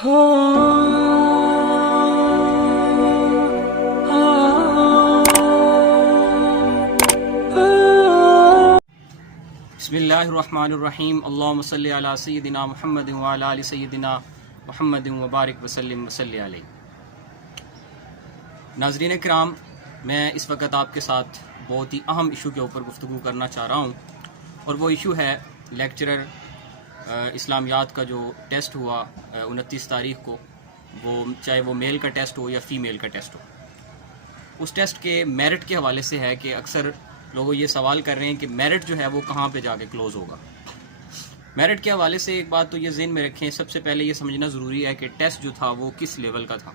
बिस्मिल्लाहिर्रहमानिर्रहीम। अल्लाहुम्मा सल्लि अला सय्यिदिना मुहम्मदिन व अला आलि सय्यिदिना मुहम्मदिन व बारिक वसल्लिम वसल्लि अलैहि। नाज़रीन किराम, मैं इस वक्त आपके साथ बहुत ही अहम इशू के ऊपर गुफ्तगू करना चाह रहा हूँ, और वो इशू है लेक्चरर इस्लामियात का जो टेस्ट हुआ 29 तारीख़ को, वो चाहे वो मेल का टेस्ट हो या फ़ीमेल का टेस्ट हो। उस टेस्ट के मेरिट के हवाले से है कि अक्सर लोग ये सवाल कर रहे हैं कि मेरिट जो है वो कहाँ पे जाके क्लोज़ होगा। मेरिट के हवाले से एक बात तो ये ज़हन में रखें, सबसे पहले ये समझना ज़रूरी है कि टेस्ट जो था वो किस लेवल का था।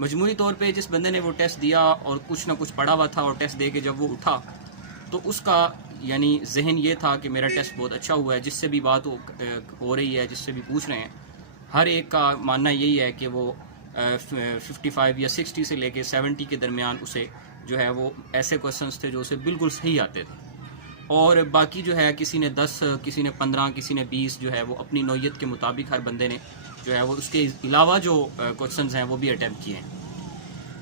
मजमूई तौर पे जिस बंदे ने वो टेस्ट दिया और कुछ ना कुछ पढ़ा हुआ था, और टेस्ट दे के जब वो उठा तो उसका यानी जहन ये था कि मेरा टेस्ट बहुत अच्छा हुआ है। जिससे भी बात हो रही है, जिससे भी पूछ रहे हैं, हर एक का मानना यही है कि वो 55 या 60 से लेके 70 के दरमियान उसे जो है वो ऐसे क्वेश्चंस थे जो उसे बिल्कुल सही आते थे, और बाकी जो है किसी ने 10, किसी ने 15, किसी ने 20 जो है वो अपनी नौयत के मुताबिक हर बंदे ने जो है वो उसके अलावा जो क्वेश्चंस हैं वो भी अटैम्प्ट किए हैं।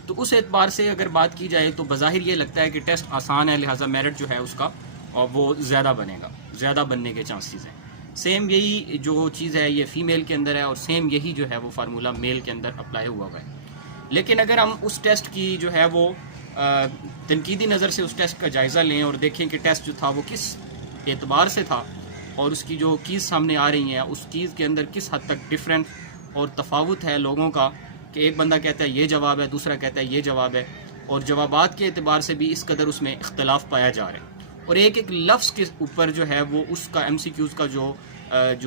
तो उस एतबार से अगर बात की जाए तो बज़ाहिर ये लगता है कि टेस्ट आसान है, लिहाजा मेरिट जो है उसका और वो ज़्यादा बनेगा, ज़्यादा बनने के चांसेस हैं। सेम यही जो चीज़ है ये फ़ीमेल के अंदर है, और सेम यही जो है वो फार्मूला मेल के अंदर अप्लाई हुआ है। लेकिन अगर हम उस टेस्ट की जो है वो तनकीदी नज़र से उस टेस्ट का जायज़ा लें और देखें कि टेस्ट जो था वो किस एतबार से था, और उसकी जो कीज़ सामने आ रही हैं उस चीज़ के अंदर किस हद तक डिफरेंट और तफावत है लोगों का, कि एक बंदा कहता है ये जवाब है, दूसरा कहता है ये जवाब है, और जवाबात के एतबार से भी इस कदर उसमें इख्तलाफ पाया जा रहा है। और एक एक लफ्ज़ के ऊपर जो है वो उसका MCQs का जो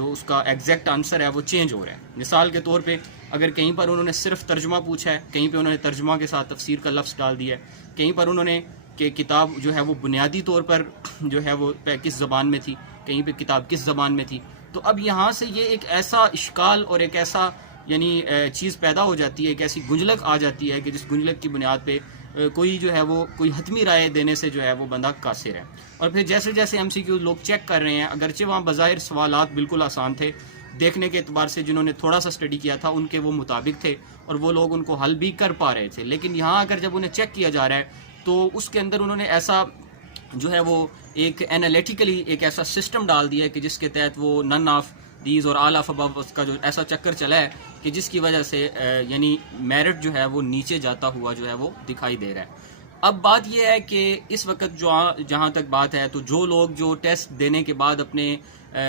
उसका एग्जैक्ट आंसर है वो चेंज हो रहा है। मिसाल के तौर पे अगर कहीं पर उन्होंने सिर्फ तर्जुमा पूछा है, कहीं पे उन्होंने तर्जुमा के साथ तफसीर का लफ्ज़ डाल दिया है, कहीं पर उन्होंने कि किताब जो है वो बुनियादी तौर पर जो है वो किस ज़बान में थी, कहीं पे किताब किस ज़बान में थी। तो अब यहाँ से ये एक ऐसा इश्काल और एक ऐसा यानी चीज़ पैदा हो जाती है, एक ऐसी गुंजलक आ जाती है कि जिस गुंजलक की बुनियाद पे कोई जो है वो कोई हतमी राय देने से जो है वो बंदा कासिर है। और फिर जैसे जैसे MCQ लोग चेक कर रहे हैं, अगरचे वहाँ बज़ाहिर सवालात बिल्कुल आसान थे, देखने के एतबार से जिन्होंने थोड़ा सा स्टडी किया था उनके वो मुताबिक थे और वो लोग उनको हल भी कर पा रहे थे, लेकिन यहाँ अगर जब उन्हें चेक किया जा रहा है तो उसके अंदर उन्होंने ऐसा जो है वो एक एनालिटिकली एक ऐसा सिस्टम डाल दिया है कि जिसके तहत वो नन ऑफ दीज और आल ऑफ अबव उसका जो ऐसा चक्कर चला है कि जिसकी वजह से यानी मेरिट जो है वो नीचे जाता हुआ जो है वो दिखाई दे रहा है। अब बात यह है कि इस वक्त जो जहाँ तक बात है, तो जो लोग जो टेस्ट देने के बाद अपने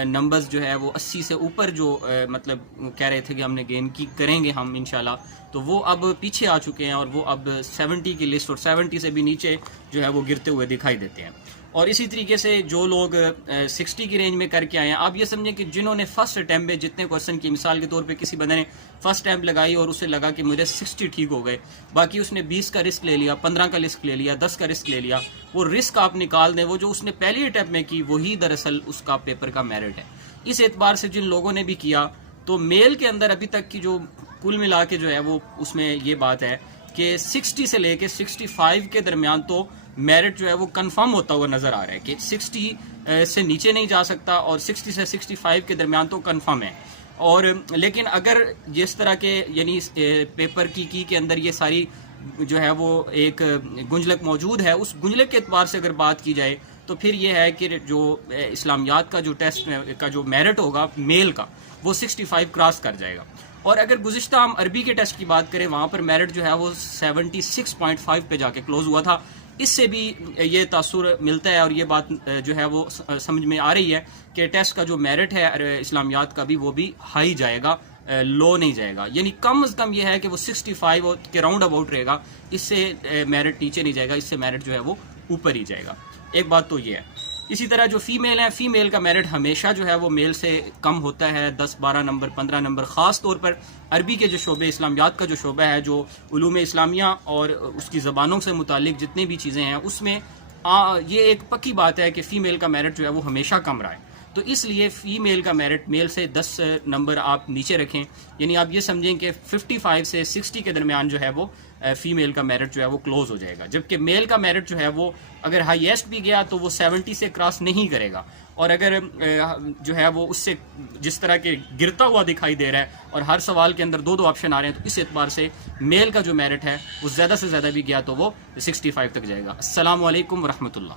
नंबर्स जो है वो 80 से ऊपर जो मतलब कह रहे थे कि हमने गेन की करेंगे हम इंशाल्लाह, तो वो अब पीछे आ चुके हैं और वो अब 70 की लिस्ट और 70 से भी नीचे जो है वो गिरते हुए दिखाई देते हैं। और इसी तरीके से जो लोग 60 की रेंज में करके आए हैं, आप ये समझें कि जिन्होंने फर्स्ट अटैम्प्ट में जितने क्वेश्चन की, मिसाल के तौर पे किसी बंदे ने फर्स्ट अटैम्प्ट लगाई और उसे लगा कि मुझे 60 ठीक हो गए, बाकी उसने 20 का रिस्क ले लिया, 15 का रिस्क ले लिया, 10 का रिस्क ले लिया, वो रिस्क आप निकाल दें, वो जो उसने पहली अटैम्प्ट में की वही दरअसल उसका पेपर का मेरिट है। इस एतबार से जिन लोगों ने भी किया, तो मेल के अंदर अभी तक की जो कुल मिला के जो है वो उसमें ये बात है कि 60 से लेके 65 के दरमियान तो मेरिट जो है वो कंफर्म होता हुआ नजर आ रहा है कि 60 से नीचे नहीं जा सकता, और 60 से 65 के दरमियान तो कंफर्म है। और लेकिन अगर जिस तरह के यानी पेपर की के अंदर ये सारी जो है वो एक गुंजलक मौजूद है, उस गुंजलक के एतबार से अगर बात की जाए तो फिर ये है कि जो इस्लामियात का जो टेस्ट का जो मेरिट होगा मेल का, वो 65 क्रॉस कर जाएगा। और अगर गुज़िश्ता हम अरबी के टेस्ट की बात करें, वहाँ पर मेरिट जो है वो 76.5 पे जाके क्लोज हुआ था। इससे भी ये तासुर मिलता है और ये बात जो है वो समझ में आ रही है कि टेस्ट का जो मेरिट है इस्लामियात का भी वो भी हाई जाएगा, लो नहीं जाएगा। यानी कम से कम ये है कि वो 65 के राउंड अबाउट रहेगा, इससे मेरिट नीचे नहीं जाएगा, इससे मेरिट जो है वो ऊपर ही जाएगा। एक बात तो ये है। इसी तरह जो फ़ीमेल है, फ़ीमेल का मेरिट हमेशा जो है वो मेल से कम होता है, 10, 12 नंबर, 15 नंबर। ख़ास तौर पर अरबी के जो शोबे, इस्लामियात का जो शोबा है, जो उलूम इस्लामिया और उसकी ज़बानों से मुतालिक जितनी भी चीज़ें हैं उसमें ये एक पक्की बात है कि फ़ीमेल का मेरिट जो है वो हमेशा कम रहा है। तो इसलिए फ़ीमेल का मेरिट मेल से 10 नंबर आप नीचे रखें, यानी आप ये समझें कि 55 से 60 के दरमियान जो है वो फ़ीमेल का मेरिट जो है वो क्लोज हो जाएगा। जबकि मेल का मेरिट जो है वो अगर हाईएस्ट भी गया तो वो 70 से क्रॉस नहीं करेगा, और अगर जो है वो उससे जिस तरह के गिरता हुआ दिखाई दे रहा है और हर सवाल के अंदर 2-2 ऑप्शन आ रहे हैं, तो इस एतबार से मेल का जो मेरिट है वो ज़्यादा से ज़्यादा भी गया तो वो 65 तक जाएगा। अस्सलामु अलैकुम वरहमतुल्लाह।